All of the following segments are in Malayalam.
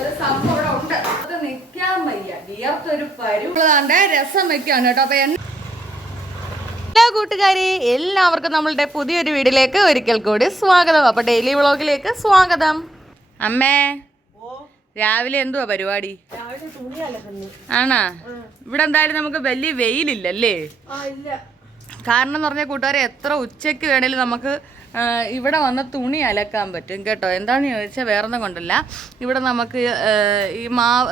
ഒരു സംഭവം ഇവിടെ ഉണ്ട്. അത് നിൽക്കാൻ വയ്യ, വിയർത്തൊരു പരുതാണ്ട് രസം വെക്കാണ് കേട്ടോ. അപ്പൊ ഹലോ കൂട്ടുകാരി, എല്ലാവർക്കും നമ്മളുടെ പുതിയൊരു വീഡിയോയിലേക്ക് ഒരിക്കൽ കൂടി സ്വാഗതം. അപ്പൊ ഡെയിലി വ്ളോഗിലേക്ക് സ്വാഗതം. അമ്മേ, രാവിലെ എന്തുവാ പരിപാടി? ആണാ? ഇവിടെ എന്തായാലും നമുക്ക് വലിയ വെയിലില്ലല്ലേ? കാരണം എന്ന് പറഞ്ഞാൽ കൂട്ടുകാരെ, എത്ര ഉച്ചയ്ക്ക് വേണേലും നമുക്ക് ഇവിടെ വന്ന് തുണി അലക്കാൻ പറ്റും കേട്ടോ. എന്താണെന്ന് ചോദിച്ചാൽ വേറൊന്നും കൊണ്ടല്ല, ഇവിടെ നമുക്ക് ഈ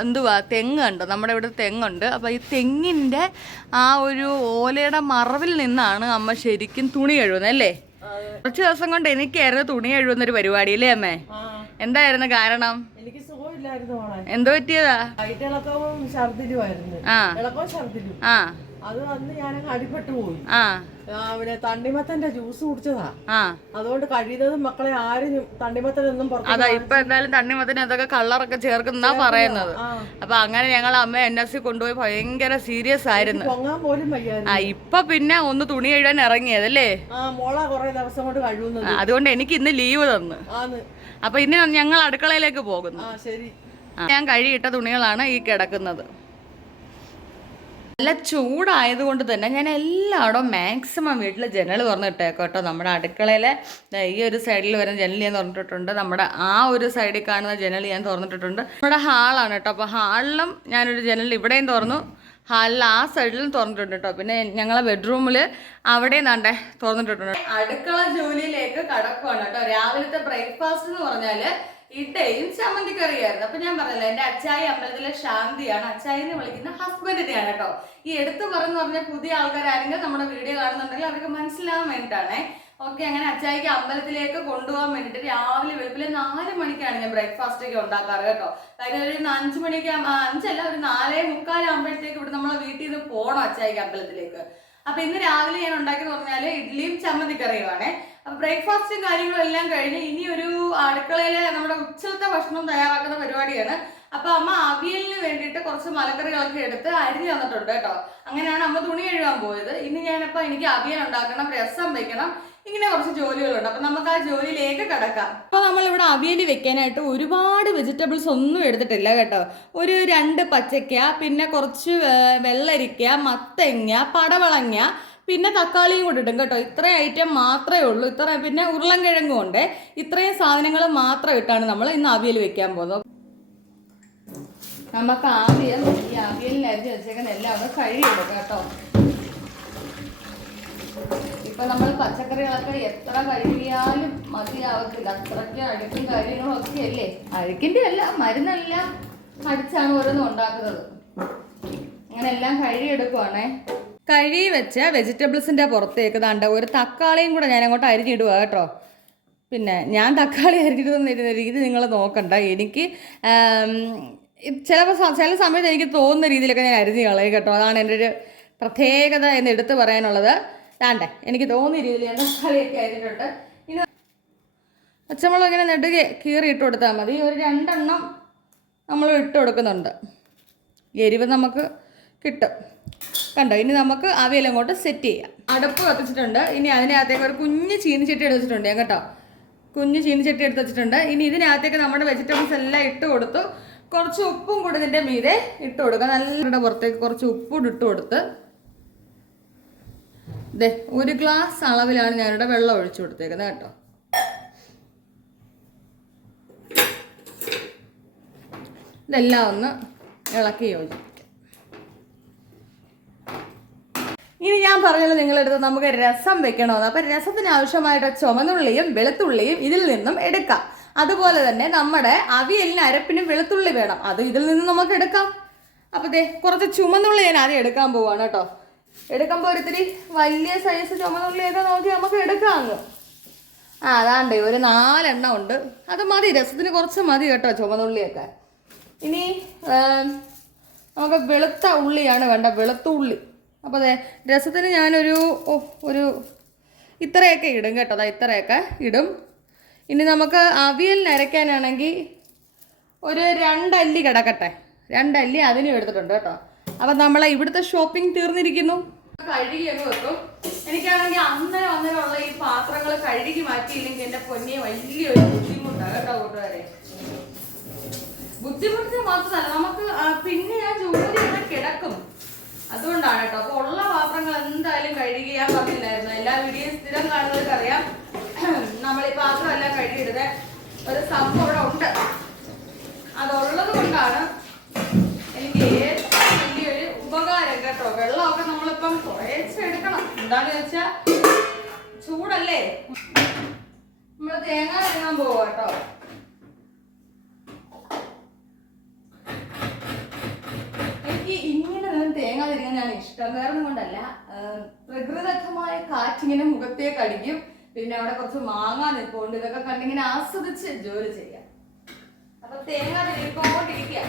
എന്തുവാ തെങ്ങ് ഉണ്ട്, നമ്മുടെ ഇവിടെ തെങ്ങുണ്ട്. അപ്പോൾ ഈ തെങ്ങിൻ്റെ ആ ഒരു ഓലയുടെ മറവിൽ നിന്നാണ് അമ്മ ശരിക്കും തുണി കഴുകുന്നത് അല്ലേ? കുറച്ച് ദിവസം കൊണ്ട് എനിക്കായിരുന്നു തുണി കഴുകുന്നൊരു പരിപാടി അല്ലേ അമ്മേ? എന്തായിരുന്നു കാരണം? എനിക്ക് സുഖമില്ലായിരുന്നു. എന്തോ പറ്റിയതാ? ആ, അത് വന്ന് ഞാനങ്ങ് അടിപ്പെട്ടു പോയി. പിന്നെ തണ്ണിമത്തന്റെ ജ്യൂസ് കുടിച്ചതാ. അതുകൊണ്ട് കഴിയുന്നതും മക്കളെ ആരും തണ്ണിമത്തനൊന്നും അതാ ഇപ്പൊ എന്തായാലും തണ്ണിമത്തന് അതൊക്കെ കളറൊക്കെ ചേർക്കുന്ന പറയുന്നത്. അപ്പൊ അങ്ങനെ ഞങ്ങൾ അമ്മ NSC കൊണ്ടുപോയി ഭയങ്കര സീരിയസ് ആയിരുന്നു. പൊങ്ങാൻ പോലും വയ്യായിരുന്നു. ഇപ്പൊ പിന്നെ ഒന്ന് തുണി കഴുകാൻ ഇറങ്ങിയതല്ലേ? മോള കൊറേ ദിവസം കൊണ്ട് കഴിയുന്നത്. അതുകൊണ്ട് എനിക്ക് ഇന്ന് ലീവ് തന്നു. അപ്പൊ ഇനി ഞങ്ങൾ അടുക്കളയിലേക്ക് പോകുന്നു. ശരി. ഞാൻ കഴുകിയിട്ട തുണികളാണ് ഈ കിടക്കുന്നത്. നല്ല ചൂടായതുകൊണ്ട് തന്നെ ഞാൻ എല്ലായിടവും മാക്സിമം വീട്ടിൽ ജനൽ തുറന്നിട്ടേക്കോ കേട്ടോ. നമ്മുടെ അടുക്കളയിലെ ഈ ഒരു സൈഡിൽ വരുന്ന ജനൽ ഞാൻ തുറന്നിട്ടിട്ടുണ്ട്. നമ്മുടെ ആ ഒരു സൈഡിൽ കാണുന്ന ജനൽ ഞാൻ തുറന്നിട്ടിട്ടുണ്ട്. നമ്മുടെ ഹാളാണ് കേട്ടോ. അപ്പോൾ ഹാളിലും ഞാനൊരു ജനൽ ഇവിടെയും തുറന്നു, ഹാളിൽ ആ സൈഡിലും തുറന്നിട്ടുണ്ട് കേട്ടോ. പിന്നെ ഞങ്ങളെ ബെഡ്റൂമിൽ അവിടെയും താണ്ടെ തുറന്നിട്ടിട്ടുണ്ട്. അടുക്കള ജോലിയിലേക്ക് കടക്കുവാണ് കേട്ടോ. രാവിലത്തെ ബ്രേക്ക്ഫാസ്റ്റ് എന്ന് പറഞ്ഞാൽ ഇഡ്ഡലിയും ചമ്മന്തിക്കറിയായിരുന്നു. അപ്പൊ ഞാൻ പറഞ്ഞല്ലോ, എന്റെ അച്ചായി അമ്പലത്തിലെ ശാന്തിയാണ്. അച്ചായി എന്ന് വിളിക്കുന്ന ഹസ്ബൻഡിനെയാണ് കേട്ടോ. ഈ എടുത്തു പറഞ്ഞ പുതിയ ആൾക്കാരാരെങ്കിലും നമ്മുടെ വീഡിയോ കാണുന്നുണ്ടെങ്കിൽ അവർക്ക് മനസ്സിലാവാൻ വേണ്ടിയിട്ടാണേ. ഓക്കെ, അങ്ങനെ അച്ചായിക്ക് അമ്പലത്തിലേക്ക് കൊണ്ടുപോകാൻ വേണ്ടിയിട്ട് രാവിലെ വെളുപ്പിലെ 4 മണിക്കാണ് ഞാൻ ബ്രേക്ക്ഫാസ്റ്റ് ഒക്കെ ഉണ്ടാക്കാറ് കേട്ടോ. കാര്യം ഒരു 5 മണിക്ക് 5 ഒരു 4:45 ആകുമ്പോഴത്തേക്ക് ഇവിടെ നമ്മളെ വീട്ടിൽ നിന്ന് പോകണം അച്ചായിക്ക് അമ്പലത്തിലേക്ക്. അപ്പൊ ഇന്ന് രാവിലെ ഞാൻ ഉണ്ടാക്കിയെന്ന് പറഞ്ഞാൽ ഇഡ്ഡലിയും ചമ്മന്തിക്കറിയുമാണേ. അപ്പൊ ബ്രേക്ക്ഫാസ്റ്റും കാര്യങ്ങളും എല്ലാം കഴിഞ്ഞ് ഇനി ഒരു അടുക്കളയിലെ നമ്മുടെ ഉച്ചത്തെ ഭക്ഷണം തയ്യാറാക്കുന്ന പരിപാടിയാണ്. അപ്പൊ അമ്മ അവിയലിന് വേണ്ടിയിട്ട് കുറച്ച് മലക്കറികളൊക്കെ എടുത്ത് അരിഞ്ഞു തന്നിട്ടുണ്ട് കേട്ടോ. അങ്ങനെയാണ് അമ്മ തുണി കഴുകാൻ പോയത്. ഇനി ഞാനപ്പോ എനിക്ക് അവിയൽ ഉണ്ടാക്കണം, രസം വെക്കണം, ഇങ്ങനെ കുറച്ച് ജോലികളുണ്ട്. അപ്പൊ നമുക്ക് ആ ജോലിയിലേക്ക് കടക്കാം. അപ്പൊ നമ്മളിവിടെ അവിയൽ വെക്കാനായിട്ട് ഒരുപാട് വെജിറ്റബിൾസ് ഒന്നും എടുത്തിട്ടില്ല കേട്ടോ. ഒരു 2 പച്ചയ്ക്ക, പിന്നെ കുറച്ച് വെള്ളരിക്ക, മത്തങ്ങ, പടവളങ്ങ, പിന്നെ തക്കാളിയും കൂടി ഇടും കേട്ടോ. ഇത്രയും ഐറ്റം മാത്രമേ ഉള്ളൂ. പിന്നെ ഉരുളൻകിഴങ്ങും ഉണ്ട്. ഇത്രയും സാധനങ്ങൾ മാത്രം ഇട്ടാണ് നമ്മൾ ഇന്ന് അവിയൽ വെക്കാൻ പോകുന്നത്. നമുക്ക് ആദ്യം ഈ അവിയലിന് അരിഞ്ഞ് വെച്ചേക്കുന്ന എല്ലാം ഒന്ന് കഴുകിയെടുക്കാം കേട്ടോ. ഇപ്പൊ നമ്മൾ പച്ചക്കറികളൊക്കെ എത്ര കഴുകിയാലും മതിയാവത്തില്ല, അത്രയ്ക്ക് അഴുക്കും കാര്യങ്ങളും ഒക്കെ അല്ലേ. അഴുക്കിന്റെ അല്ല, മരുന്നെല്ലാം അടിച്ചാണ് ഓരോന്നും ഉണ്ടാക്കുന്നത്. അങ്ങനെ എല്ലാം കഴുകിയെടുക്കുവാണേ. കഴുകി വെച്ച വെജിറ്റബിൾസിൻ്റെ പുറത്തേക്ക് ദാണ്ട ഒരു തക്കാളിയും കൂടെ ഞാൻ അങ്ങോട്ട് അരിഞ്ഞിടുക കേട്ടോ. പിന്നെ ഞാൻ തക്കാളി അരിഞ്ഞിടുന്ന രീതി നിങ്ങൾ നോക്കണ്ട. എനിക്ക് ചില സമയത്ത് എനിക്ക് തോന്നുന്ന രീതിയിലൊക്കെ ഞാൻ അരിഞ്ഞ് കളയും കേട്ടോ. അതാണ് എൻ്റെ ഒരു പ്രത്യേകത എന്ന് എടുത്ത് പറയാനുള്ളത്. ദാണ്ടേ എനിക്ക് തോന്നിയ രീതിയിൽ ഞാൻ തക്കാളിയൊക്കെ അരിഞ്ഞിട്ടുണ്ട്. ഇനി പച്ചമുളക് ഇങ്ങനെ നെടുകെ കീറി ഇട്ട് കൊടുത്താൽ മതി. ഒരു 2 എണ്ണം നമ്മൾ ഇട്ട് കൊടുക്കുന്നുണ്ട്. എരിവ് നമുക്ക് കിട്ടും കണ്ടോ. ഇനി നമുക്ക് അവിയൽ അങ്ങോട്ട് സെറ്റ് ചെയ്യാം. അടുപ്പ് കത്തിച്ചിട്ടുണ്ട്. ഇനി അതിനകത്തേക്ക് ഒരു കുഞ്ഞ് ചീനിച്ചട്ടി എടുത്ത് വെച്ചിട്ടുണ്ട് ഞാൻ കേട്ടോ. കുഞ്ഞ് ചീനിച്ചട്ടി എടുത്ത് വെച്ചിട്ടുണ്ട്. ഇനി ഇതിനകത്തേക്ക് നമ്മുടെ വെജിറ്റബിൾസ് എല്ലാം ഇട്ട് കൊടുത്തു. കുറച്ച് ഉപ്പും കൂടി ഇതിൻ്റെ മീതെ ഇട്ട് കൊടുക്കുക. നല്ല പുറത്തേക്ക് കുറച്ച് ഉപ്പും ഇട്ട് കൊടുത്ത് ദേ 1 ഗ്ലാസ് അളവിലാണ് ഞാനിവിടെ വെള്ളം ഒഴിച്ചു കൊടുത്തേക്കുന്നത് കേട്ടോ. ഇതെല്ലാം ഒന്ന് ഇളക്കി യോജിക്കും. ഇനി ഞാൻ പറഞ്ഞത് നിങ്ങളെടുത്ത് നമുക്ക് രസം വെക്കണമെന്ന്. അപ്പം രസത്തിന് ആവശ്യമായിട്ട് ചുമന്നുള്ളിയും വെളുത്തുള്ളിയും ഇതിൽ നിന്നും എടുക്കാം. അതുപോലെ തന്നെ നമ്മുടെ അവിയലിന് അരപ്പിനും വെളുത്തുള്ളി വേണം, അത് ഇതിൽ നിന്നും നമുക്ക് എടുക്കാം. അപ്പം ദേ കുറച്ച് ചുമന്നുള്ളി ഞാൻ ആദ്യം എടുക്കാൻ പോവാണ് കേട്ടോ. എടുക്കുമ്പോൾ ഒരിത്തിരി വലിയ സൈസ് ചുമന്നുള്ളിയൊക്കെ നോക്കി നമുക്ക് എടുക്കാമെന്ന്. അതാണ്ട് ഒരു 4 എണ്ണം ഉണ്ട്. അത് മതി, രസത്തിന് കുറച്ച് മതി കേട്ടോ ചുമന്നുള്ളിയൊക്കെ. ഇനി നമുക്ക് വെളുത്ത ഉള്ളിയാണ് വേണ്ട, വെളുത്തുള്ളി. അപ്പോൾ അതെ രസത്തിന് ഞാനൊരു ഇത്രയൊക്കെ ഇടും കേട്ടോ. അതാ ഇത്രയൊക്കെ ഇടും. ഇനി നമുക്ക് അവിയലിന് അരയ്ക്കാനാണെങ്കിൽ ഒരു 2 അല്ലി കിടക്കട്ടെ. 2 അല്ലി അതിനും എടുത്തിട്ടുണ്ട് കേട്ടോ. അപ്പം നമ്മളെ ഇവിടുത്തെ ഷോപ്പിംഗ് തീർന്നിരിക്കുന്നു. കഴുകിയൊക്കെ വെക്കും. എനിക്കാണെങ്കിൽ അന്നേരമുള്ള ഈ പാത്രങ്ങൾ കഴുകി മാറ്റിയില്ലെങ്കിൽ എൻ്റെ പൊന്നിയെ വലിയൊരു ബുദ്ധിമുട്ടാണ് കേട്ടോ കൂട്ടുകാരെ. ബുദ്ധിമുട്ടിച്ച് മാത്രമല്ല നമുക്ക് പിന്നെ ആ ജോലി ഇവിടെ കിടക്കും, അതുകൊണ്ടാണ് കേട്ടോ. അപ്പൊ ഉള്ള പാത്രങ്ങൾ എന്തായാലും കഴുകി, ഞാൻ പറഞ്ഞില്ലായിരുന്നു, എല്ലാ വീഡിയോയും സ്ഥിരം കാണുന്നവർക്ക് അറിയാം നമ്മൾ ഈ പാത്രം എല്ലാം കഴുകിയിടുന്നത് ഒരു സംഭവം ഇവിടെ ഉണ്ട്. അതുള്ളത് കൊണ്ടാണ് എനിക്ക് ഏറ്റവും വലിയൊരു ഉപകാരം കേട്ടോ. വെള്ളമൊക്കെ നമ്മളിപ്പം കുറച്ചെടുക്കണം. എന്താണെന്ന് വെച്ചാൽ ചൂടല്ലേ, നമ്മള് തേങ്ങ ഇറങ്ങാൻ പോവാ കേട്ടോ. എനിക്ക് ഇങ്ങനെ തേങ്ങ തിരിങ്ങാനാണ് ഇഷ്ടം, വേറെ കൊണ്ടല്ല. പ്രകൃതിദത്തമായ കാറ്റിങ്ങനെ മുഖത്തേക്ക് അടിക്കും, പിന്നെ അവിടെ കുറച്ച് മാങ്ങാ നിൽപ്പുണ്ട്, ഇതൊക്കെ കണ്ടിങ്ങനെ ആസ്വദിച്ച് ജോലി ചെയ്യാം. അപ്പൊ തേങ്ങ തിരിക്കൊണ്ടിരിക്കുക.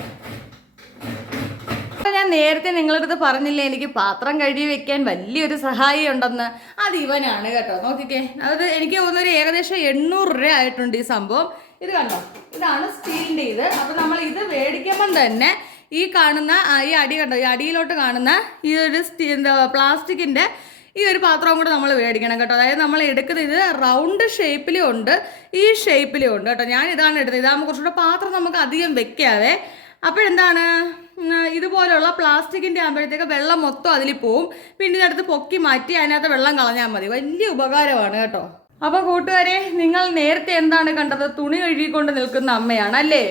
ഞാൻ നേരത്തെ നിങ്ങളടുത്ത് പറഞ്ഞില്ലേ എനിക്ക് പാത്രം കഴുകി വെക്കാൻ വലിയൊരു സഹായി ഉണ്ടെന്ന്, അത് ഇവനാണ് കേട്ടോ. നോക്കിക്കേ, അത് എനിക്ക് തോന്നുന്നൊരു ഏകദേശം 800 രൂപ ആയിട്ടുണ്ട് ഈ സംഭവം. ഇത് കണ്ടോ, ഇതാണ് സ്റ്റീലിൻ്റെ ഇത്. അപ്പം നമ്മൾ ഇത് മേടിക്കുമ്പം തന്നെ ഈ കാണുന്ന ഈ അടി കണ്ടോ, ഈ അടിയിലോട്ട് കാണുന്ന ഈ ഒരു പ്ലാസ്റ്റിക്കിൻ്റെ ഈ ഒരു പാത്രവും കൂടെ നമ്മൾ മേടിക്കണം കേട്ടോ. അതായത് നമ്മൾ എടുക്കുന്നത് ഇത് റൗണ്ട് ഷേപ്പിലും ഉണ്ട്, ഈ ഷേപ്പിലും ഉണ്ട് കേട്ടോ. ഞാൻ ഇതാണ് എടുത്തത്. ഇതാകുമ്പോൾ കുറച്ചുകൂടെ പാത്രം നമുക്ക് അധികം വെക്കാവേ. അപ്പോഴെന്താണ്, ഇതുപോലുള്ള പ്ലാസ്റ്റിക്കിൻ്റെ ആകുമ്പോഴത്തേക്ക് വെള്ളം മൊത്തം അതിൽ പോവും. പിന്നെ ഇതെടുത്ത് പൊക്കി മാറ്റി അതിനകത്ത് വെള്ളം കളഞ്ഞാൽ മതി. വലിയ ഉപകാരമാണ് കേട്ടോ. അപ്പോൾ കൂട്ടുകാരെ, നിങ്ങൾ നേരത്തെ എന്താണ് കണ്ടത്? തുണി കഴുകിക്കൊണ്ട് നിൽക്കുന്ന അമ്മയാണ് അല്ലേ?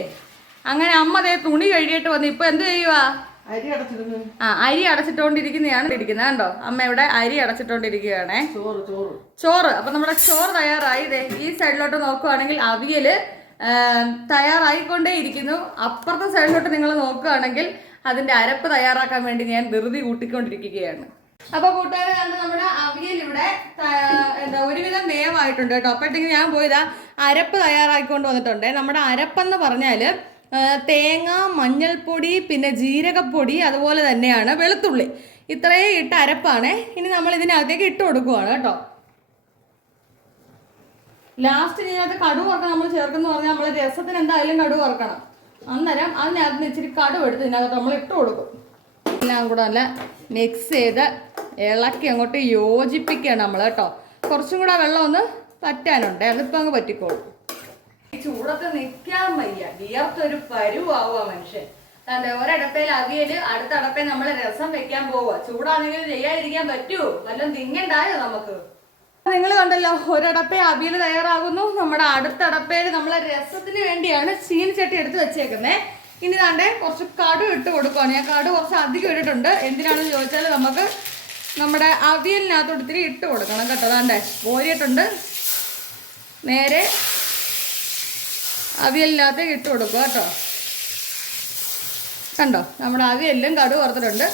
അങ്ങനെ അമ്മ ദേ തുണി കഴുകിയിട്ട് വന്ന് ഇപ്പൊ എന്ത് ചെയ്യുവാ? അരി അടച്ചിട്ടോണ്ടിരിക്കുന്നതാണ് ഇരിക്കുന്നത് കണ്ടോ. അമ്മ ഇവിടെ അരി അടച്ചിട്ടോണ്ടിരിക്കുകയാണേ. ചോറ്. അപ്പൊ നമ്മുടെ ചോറ് തയ്യാറായി. ഈ സൈഡിലോട്ട് നോക്കുവാണെങ്കിൽ അവിയല് തയ്യാറായിക്കൊണ്ടേ ഇരിക്കുന്നു. അപ്പുറത്തെ സൈഡിലോട്ട് നിങ്ങൾ നോക്കുകയാണെങ്കിൽ അതിന്റെ അരപ്പ് തയ്യാറാക്കാൻ വേണ്ടി ഞാൻ ധൃതി കൂട്ടിക്കൊണ്ടിരിക്കുകയാണ്. അപ്പൊ കൂട്ടുകാരെ കണ്ട് നമ്മുടെ അവിയൽ ഇവിടെ ഒരുവിധം വേവായിട്ടുണ്ട് കേട്ടോ. അപ്പോഴത്തേക്ക് ഞാൻ പോയതാ അരപ്പ് തയ്യാറാക്കിക്കൊണ്ട് വന്നിട്ടുണ്ട്. നമ്മുടെ അരപ്പെന്ന് പറഞ്ഞാല് തേങ്ങ, മഞ്ഞൾപ്പൊടി, പിന്നെ ജീരകപ്പൊടി, അതുപോലെ തന്നെയാണ് വെളുത്തുള്ളി, ഇത്രയും ഇട്ട് അരപ്പാണ്. ഇനി നമ്മൾ ഇതിനകത്തേക്ക് ഇട്ട് കൊടുക്കുവാണ് കേട്ടോ. ലാസ്റ്റ് ഇതിനകത്ത് കടുക് വറക്കണം നമ്മൾ ചേർക്കുന്ന പറഞ്ഞാൽ നമ്മൾ രസത്തിന് എന്തായാലും കടുക് വറക്കണം. അന്നേരം അതിനകത്ത് ഇച്ചിരി കടുക് എടുത്ത് ഇതിനകത്ത് നമ്മൾ ഇട്ട് കൊടുക്കും. എല്ലാം കൂടെ നല്ല മിക്സ് ചെയ്ത് ഇളക്കി അങ്ങോട്ട് യോജിപ്പിക്കുകയാണ് നമ്മൾ കേട്ടോ. കുറച്ചും കൂടെ വെള്ളം ഒന്ന് പറ്റാനുണ്ട്, അതിപ്പോൾ അങ്ങ് പറ്റിക്കോളും. ഈ ചൂടൊക്കെ നിൽക്കാൻ വയ്യ, വിയർത്തൊരു പരുവാവുക മനുഷ്യൻ. അതെ, ഒരടപ്പയിൽ അവിയല്, അടുത്ത അടപ്പയിൽ നമ്മൾ രസം വെക്കാൻ പോവുക. ചൂടാണെങ്കിൽ ചെയ്യാതിരിക്കാൻ പറ്റുമോ? വല്ലതും തിങ്ങണ്ടായോ നമുക്ക്? നിങ്ങൾ കണ്ടല്ലോ, ഒരടപ്പയിൽ അവിയൽ തയ്യാറാകുന്നു. നമ്മുടെ അടുത്ത അടപ്പയിൽ നമ്മളെ രസത്തിന് വേണ്ടിയാണ് ചീനിച്ചട്ടി എടുത്ത് വെച്ചേക്കുന്നത്. ഇനി താണ്ടെ കുറച്ച് കടു ഇട്ട് കൊടുക്കുകയാണ്. ഞാൻ കടു കുറച്ച് അധികം ഇട്ടിട്ടുണ്ട്. എന്തിനാണെന്ന് ചോദിച്ചാൽ നമുക്ക് നമ്മുടെ അവിയലിനകത്ത് ഒത്തിരി ഇട്ട് കൊടുക്കണം കേട്ടോ. താണ്ടെ കോരിയിട്ടുണ്ട്, നേരെ അവിയലിനകത്തേക്ക് ഇട്ട് കൊടുക്കുക കേട്ടോ. കണ്ടോ, നമ്മുടെ അവിയലിലും കടു വറുത്തിട്ടുണ്ട്.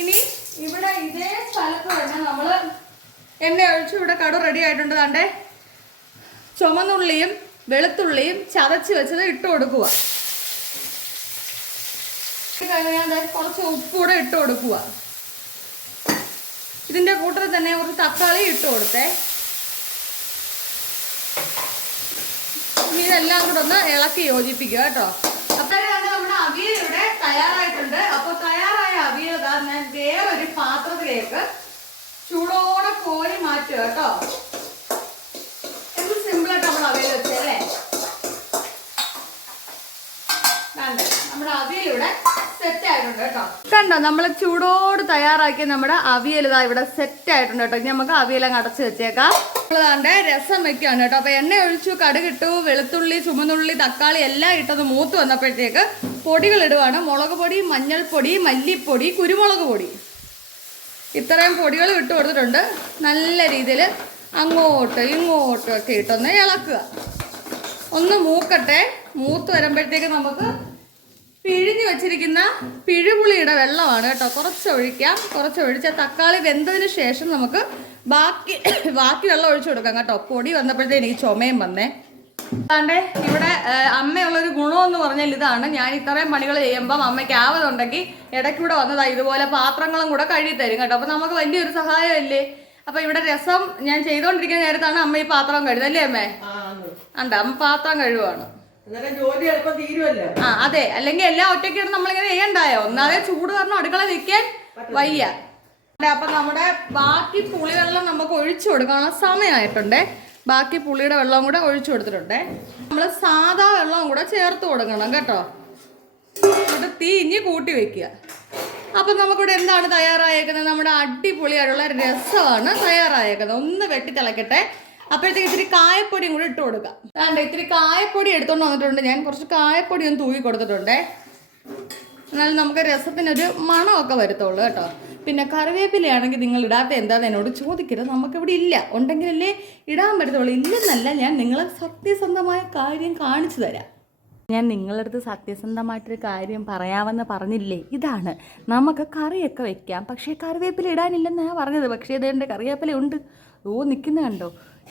ഇനി ഇവിടെ ഇതേ സ്ഥലത്ത് തന്നെ നമ്മൾ എണ്ണ ഒഴിച്ച് ഇവിടെ കടു റെഡി ആയിട്ടുണ്ട്. താണ്ടെ ചുമന്നുള്ളിയും വെളുത്തുള്ളിയും ചതച്ച് വെച്ചത് ഇട്ട് കൊടുക്കുക. കുറച്ച് ഉപ്പൂടെ ഇട്ട് കൊടുക്കുക. ഇതിന്റെ കൂട്ടത്തിൽ തന്നെ കുറച്ച് തക്കാളി ഇട്ട് കൊടുത്തേ. ഇതെല്ലാം കൂടെ ഒന്ന് ഇളക്കി യോജിപ്പിക്കുക കേട്ടോ. അപ്പോഴേ നമ്മുടെ അവിയൽ ഇവിടെ തയ്യാറായിട്ടുണ്ട്. അപ്പോൾ തയ്യാറായ അവിയൽ ഞാൻ വേറൊരു പാത്രത്തിലേക്ക് ചൂടോടെ കോരി മാറ്റുക കേട്ടോ. എന്ത് സിമ്പിളായിട്ട് നമ്മൾ അവിയൽ വെച്ചല്ലേ. നമ്മുടെ അവിയൽ ഇവിടെ സെറ്റ് ആയിട്ടുണ്ട് കേട്ടോ. കണ്ടോ, നമ്മൾ ചൂടോട് തയ്യാറാക്കി നമ്മുടെ അവിയൽ ഇതാ ഇവിടെ സെറ്റ് ആയിട്ടുണ്ട് കേട്ടോ. ഇനി നമുക്ക് അവിയലങ്ങ് അടച്ച് വെച്ചേക്കാം. നമ്മളിതാണ്ട് രസം വെക്കുകയാണ് കേട്ടോ. അപ്പൊ എണ്ണ ഒഴിച്ചു, കടുകിട്ടു, വെളുത്തുള്ളി, ചുമന്നുള്ളി, തക്കാളി എല്ലാം ഇട്ടത് മൂത്ത് വന്നപ്പോഴത്തേക്ക് പൊടികൾ ഇടുവാണ്. മുളക് പൊടി, മഞ്ഞൾപ്പൊടി, മല്ലിപ്പൊടി, കുരുമുളക് പൊടി, ഇത്രയും പൊടികൾ ഇട്ട് കൊടുത്തിട്ടുണ്ട്. നല്ല രീതിയിൽ അങ്ങോട്ട് ഇങ്ങോട്ടും ഒക്കെ ഇട്ടൊന്ന് ഇളക്കുക. ഒന്ന് മൂക്കട്ടെ. മൂത്ത് വരുമ്പോഴത്തേക്ക് നമുക്ക് പിഴിഞ്ഞ് വെച്ചിരിക്കുന്ന പിഴുപുളിയുടെ വെള്ളമാണ് കേട്ടോ. കുറച്ച് ഒഴിക്കാം. കുറച്ച് ഒഴിച്ചാൽ തക്കാളി വെന്തതിന് ശേഷം നമുക്ക് ബാക്കി വെള്ളം ഒഴിച്ചു കൊടുക്കാം കേട്ടോ. പൊടി വന്നപ്പോഴത്തേക്ക് എനിക്ക് ചുമയും വന്നേ. അതാണ്ട് ഇവിടെ അമ്മയുള്ളൊരു ഗുണമെന്ന് പറഞ്ഞാൽ ഇതാണ്, ഞാൻ ഇത്രയും പണികൾ ചെയ്യുമ്പം അമ്മയ്ക്ക് ആവതുണ്ടെങ്കിൽ ഇടയ്ക്കൂടെ വന്നതാ ഇതുപോലെ പാത്രങ്ങളും കൂടെ കഴുകി തരും കേട്ടോ. അപ്പം നമുക്ക് വലിയൊരു സഹായമല്ലേ. അപ്പം ഇവിടെ രസം ഞാൻ ചെയ്തുകൊണ്ടിരിക്കുന്ന നേരത്താണ് അമ്മ ഈ പാത്രം കഴുകുന്നത് അല്ലേ അമ്മേ? അണ്ട അമ്മ പാത്രം കഴുകുവാണ്. അതെ, അല്ലെങ്കിൽ എല്ലാം ഒറ്റയ്ക്ക് നമ്മളിങ്ങനെ ചെയ്യണ്ടായോ. ഒന്നാമതെ ചൂട് കാരണം അടുക്കള നിൽക്കാൻ വയ്യ. അപ്പൊ നമ്മുടെ ബാക്കി പുളിവെള്ളം നമുക്ക് ഒഴിച്ചു കൊടുക്കാനുള്ള സമയമായിട്ടുണ്ടേ. ബാക്കി പുളിയുടെ വെള്ളവും കൂടെ ഒഴിച്ചു കൊടുത്തിട്ടുണ്ടേ. നമ്മൾ സാധാ വെള്ളവും കൂടെ ചേർത്ത് കൊടുക്കണം കേട്ടോ. എന്നിട്ട് തീ ഇനി കൂട്ടി വെക്കുക. അപ്പം നമുക്കിവിടെ എന്താണ് തയ്യാറായേക്കുന്നത്? നമ്മുടെ അടിപൊളിയായിട്ടുള്ള രസമാണ് തയ്യാറായേക്കുന്നത്. ഒന്ന് വെട്ടി തിളക്കട്ടെ. അപ്പോഴത്തേക്ക് ഇത്തിരി കായപ്പൊടിയും കൂടി ഇട്ട് കൊടുക്കാം. അതാണ്ട് ഇത്തിരി കായപ്പൊടി എടുത്തുകൊണ്ട് വന്നിട്ടുണ്ട്. ഞാൻ കുറച്ച് കായപ്പൊടി ഒന്ന് തൂക്കി കൊടുത്തിട്ടുണ്ടേ, എന്നാലും നമുക്ക് രസത്തിനൊരു മണമൊക്കെ വരുത്തുള്ളൂ കേട്ടോ. പിന്നെ കറിവേപ്പിലയാണെങ്കിൽ നിങ്ങൾ ഇടാത്ത എന്താണെന്ന് എന്നോട് ചോദിക്കരുത്, നമുക്കിവിടെ ഇല്ല. ഉണ്ടെങ്കിലല്ലേ ഇടാൻ പറ്റത്തുള്ളൂ. ഇല്ലെന്നല്ല, ഞാൻ നിങ്ങളെ സത്യസന്ധമായ കാര്യം കാണിച്ചു തരാം. ഞാൻ നിങ്ങളുടെ അടുത്ത് സത്യസന്ധമായിട്ടൊരു കാര്യം പറയാമെന്ന് പറഞ്ഞില്ലേ, ഇതാണ്. നമുക്ക് കറിയൊക്കെ വെക്കാം, പക്ഷേ കറിവേപ്പില ഇടാനില്ലെന്നാണ് പറഞ്ഞത്. പക്ഷേ ഇതേണ്ട കറിവേപ്പില ഉണ്ട്. നിൽക്കുന്ന കണ്ടോ,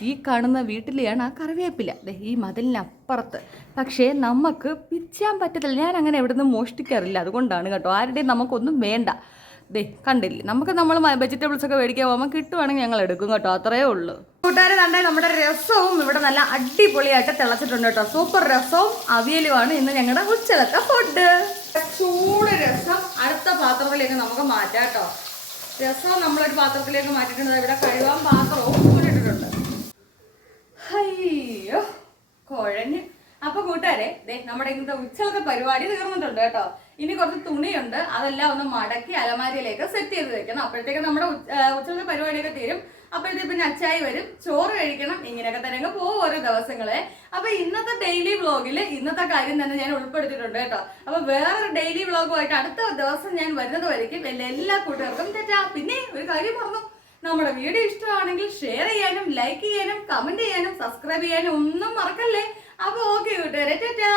ഈ കാണുന്ന വീട്ടിലെയാണ് ആ കറിവേപ്പില, ഈ മതിലിനപ്പുറത്ത്. പക്ഷേ നമുക്ക് പിച്ചാൻ പറ്റത്തില്ല. ഞാൻ അങ്ങനെ എവിടെ നിന്നും മോഷ്ടിക്കാറില്ല, അതുകൊണ്ടാണ് കേട്ടോ. ആരുടെയും നമുക്കൊന്നും വേണ്ട. കണ്ടില്ലേ, നമ്മൾ വെജിറ്റബിൾസ് ഒക്കെ മേടിക്കാൻ പോകുമ്പോൾ കിട്ടുവാണെങ്കിൽ ഞങ്ങൾ എടുക്കും കേട്ടോ, അത്രയേ ഉള്ളൂ. കൂട്ടുകാരെ കണ്ടേ, നമ്മുടെ രസവും ഇവിടെ നല്ല അടിപൊളിയായിട്ട് തിളച്ചിട്ടുണ്ട് കേട്ടോ. സൂപ്പർ രസവും അവിയലുമാണ് ഇന്ന് ഞങ്ങളുടെ ഉച്ചലത്തെ ഫുഡ്. ചൂട് രസം അടുത്ത പാത്രത്തിലേക്ക് നമുക്ക് മാറ്റാം കേട്ടോ. രസവും നമ്മളൊരു പാത്രത്തിലേക്ക് മാറ്റിയിട്ടുണ്ട്. ഇവിടെ കഴുകാൻ പാത്രവും ഇട്ടിട്ടുണ്ട്. അയ്യോ കുഴഞ്ഞ്. അപ്പൊ കൂട്ടുകാരെ, നമ്മുടെ ഇന്നത്തെ ഉച്ചലത്തെ പരിപാടി തീർന്നിട്ടുണ്ട് കേട്ടോ. ഇനി കുറച്ച് തുണിയുണ്ട്, അതെല്ലാം ഒന്ന് മടക്കി അലമാരിയിലേക്ക് സെറ്റ് ചെയ്ത് വെക്കണം. അപ്പോഴത്തേക്ക് നമ്മുടെ ഉച്ചലത്തെ പരിപാടിയൊക്കെ തീരും. അപ്പോഴത്തേക്ക് പിന്നെ അച്ചായി വരും, ചോറ് കഴിക്കണം. ഇങ്ങനെയൊക്കെ തന്നെ പോകും ഓരോ ദിവസങ്ങളെ. അപ്പൊ ഇന്നത്തെ ഡെയിലി വ്ളോഗിൽ ഇന്നത്തെ കാര്യം തന്നെ ഞാൻ ഉൾപ്പെടുത്തിയിട്ടുണ്ട് കേട്ടോ. അപ്പൊ വേറൊരു ഡെയിലി വ്ളോഗുമായിട്ട് അടുത്ത ദിവസം ഞാൻ വരുന്നത് വരയ്ക്കും എല്ലാ കൂട്ടുകാർക്കും തെറ്റാ. പിന്നെ ഒരു കാര്യം പറഞ്ഞു, നമ്മുടെ വീഡിയോ ഇഷ്ടമാണെങ്കിൽ ഷെയർ ചെയ്യാനും ലൈക്ക് ചെയ്യാനും കമന്റ് ചെയ്യാനും സബ്സ്ക്രൈബ് ചെയ്യാനും ഒന്നും മറക്കല്ലേ. അപ്പൊ ഓക്കെ കൂട്ടുകാരെ, ടാറ്റാ.